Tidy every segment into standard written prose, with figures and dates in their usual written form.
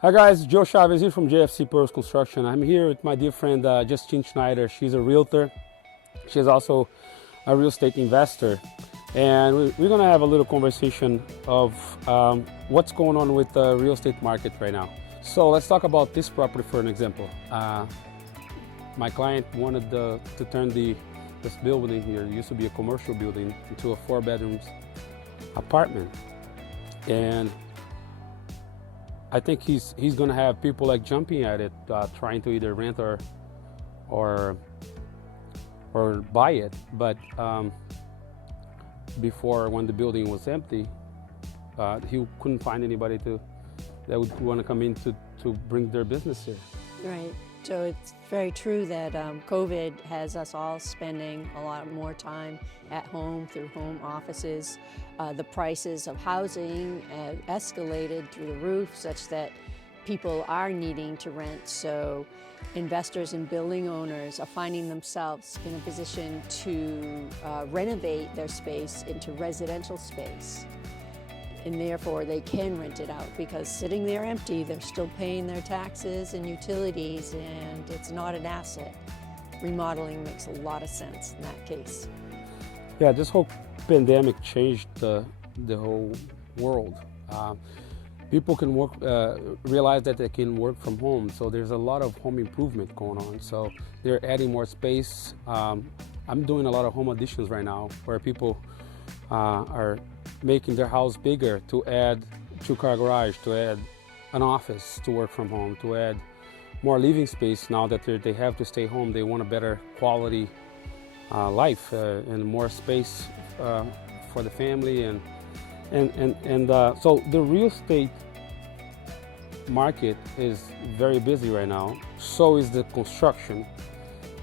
Hi guys, Joe Chaves here from JFC Pros Construction. I'm here with my dear friend Justine Snyder. She's a realtor. She's also a real estate investor. And we're going to have a little conversation of what's going on with the real estate market right now. So let's talk about this property for an example. My client wanted to turn this building here, it used to be a commercial building, into a 4-bedroom apartment. And I think he's going to have people like jumping at it, trying to either rent or buy it. But before, when the building was empty, he couldn't find anybody that would want to come in to bring their business here. Right. So it's very true that COVID has us all spending a lot more time at home through home offices. The prices of housing escalated through the roof such that people are needing to rent. So investors and building owners are finding themselves in a position to renovate their space into residential space. And therefore they can rent it out, because sitting there empty, they're still paying their taxes and utilities, and it's not an asset. Remodeling makes a lot of sense in that case. Yeah, this whole pandemic changed the whole world. People can work, realize that they can work from home, so there's a lot of home improvement going on. So they're adding more space. I'm doing a lot of home additions right now, where people are making their house bigger to add 2-car garage, to add an office to work from home, to add more living space. Now that they have to stay home, they want a better quality life and more space for the family, and so the real estate market is very busy right now. So is the construction.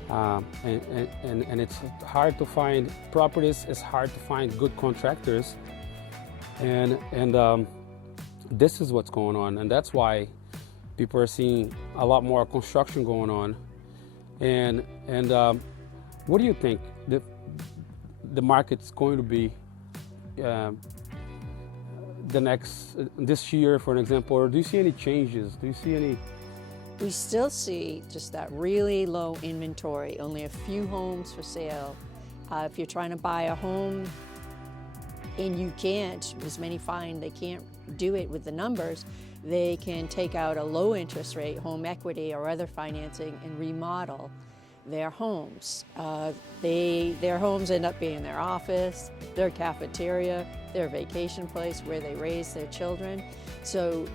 And it's hard to find properties. It's hard to find good contractors, and this is what's going on, and that's why people are seeing a lot more construction going on. And what do you think the market's going to be this year, for an example? Or do you see any changes? Do you see any? We still see just that really low inventory, only a few homes for sale. If you're trying to buy a home and you can't, as many find they can't do it with the numbers, they can take out a low interest rate, home equity or other financing, and remodel their homes. Their homes end up being their office, their cafeteria, their vacation place where they raise their children. So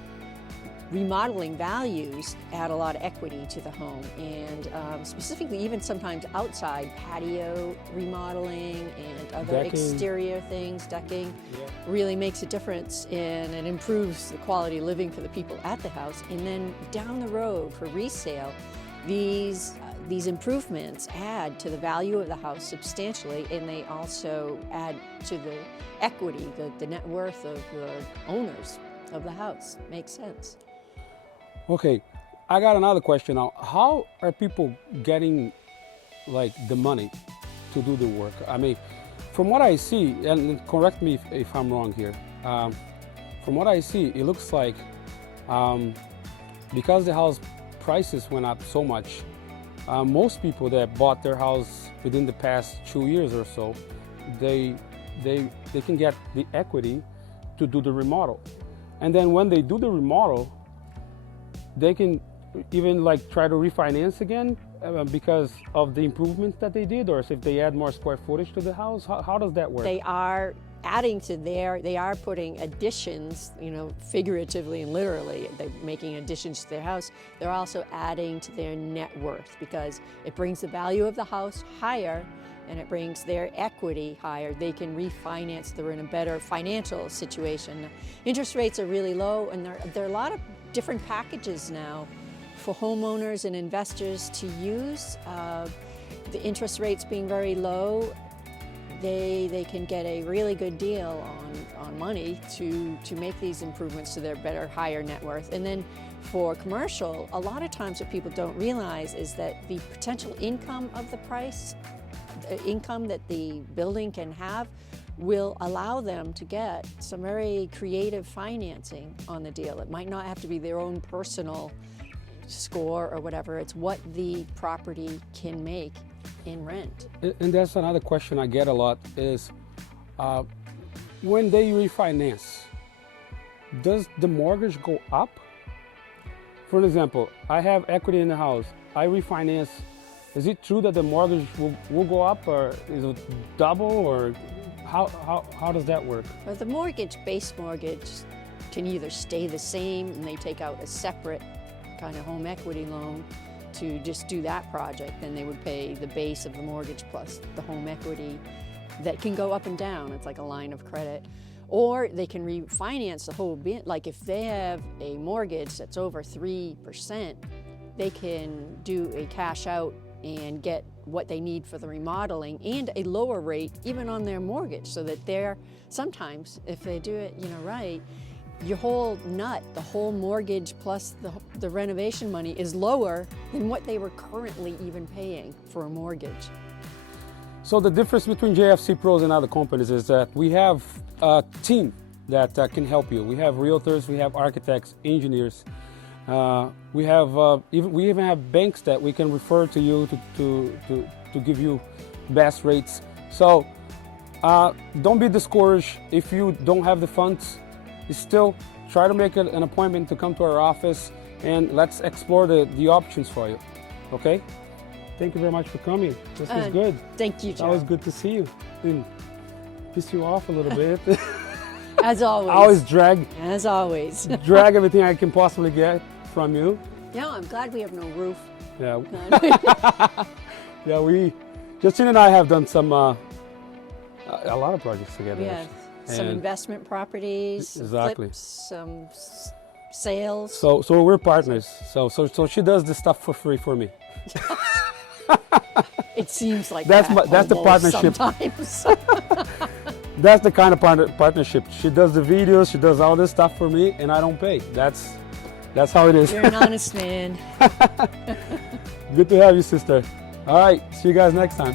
remodeling values add a lot of equity to the home, and specifically even sometimes outside patio remodeling and other Decking. Exterior things, decking, really makes a difference and it improves the quality of living for the people at the house. And then down the road for resale, these improvements add to the value of the house substantially, and they also add to the equity, the net worth of the owners of the house. Makes sense. Okay, I got another question now. How are people getting like the money to do the work? I mean, from what I see, and correct me if I'm wrong here, from what I see, it looks like because the house prices went up so much, most people that bought their house within the past 2 years or so, they can get the equity to do the remodel. And then when they do the remodel, they can even like try to refinance again because of the improvements that they did, or if they add more square footage to the house. How does that work? They are adding to they are putting additions, figuratively and literally, they're making additions to their house. They're also adding to their net worth, because it brings the value of the house higher and it brings their equity higher. They can refinance. They're in a better financial situation. Interest rates are really low, and there are a lot of different packages now for homeowners and investors to use. The interest rates being very low, they can get a really good deal on money to make these improvements to their better, higher net worth. And then for commercial, a lot of times what people don't realize is that the potential income of the price, the income that the building can have, will allow them to get some very creative financing on the deal. It might not have to be their own personal score or whatever. It's what the property can make in rent. And that's another question I get a lot is, when they refinance, does the mortgage go up? For example, I have equity in the house. I refinance. Is it true that the mortgage will go up, or is it double, or how does that work? Well, the base mortgage can either stay the same and they take out a separate kind of home equity loan to just do that project. Then they would pay the base of the mortgage plus the home equity that can go up and down. It's like a line of credit. Or they can refinance the whole bit. Like if they have a mortgage that's over 3%, they can do a cash out and get what they need for the remodeling and a lower rate even on their mortgage, so that they're, sometimes if they do it right, your whole nut, the whole mortgage plus the renovation money is lower than what they were currently even paying for a mortgage. So the difference between JFC Pros and other companies is that we have a team that can help you. We have realtors, we have architects, engineers. We even have banks that we can refer to you to give you best rates. So don't be discouraged if you don't have the funds. Still try to make an appointment to come to our office, and let's explore the options for you. Okay? Thank you very much for coming. This was good. Thank you, Joe. It's always good to see you. And piss you off a little bit. As always. I always drag everything I can possibly get from you. Yeah, I'm glad we have no roof. Yeah. Yeah, Justine and I have done some a lot of projects together. Yeah, some investment properties, exactly. Flips, some sales. So we're partners. So she does this stuff for free for me. It seems like that's the partnership. Sometimes. That's the kind of partnership. She does the videos, she does all this stuff for me, and I don't pay. That's how it is. You're an honest man. Good to have you, sister. All right, see you guys next time.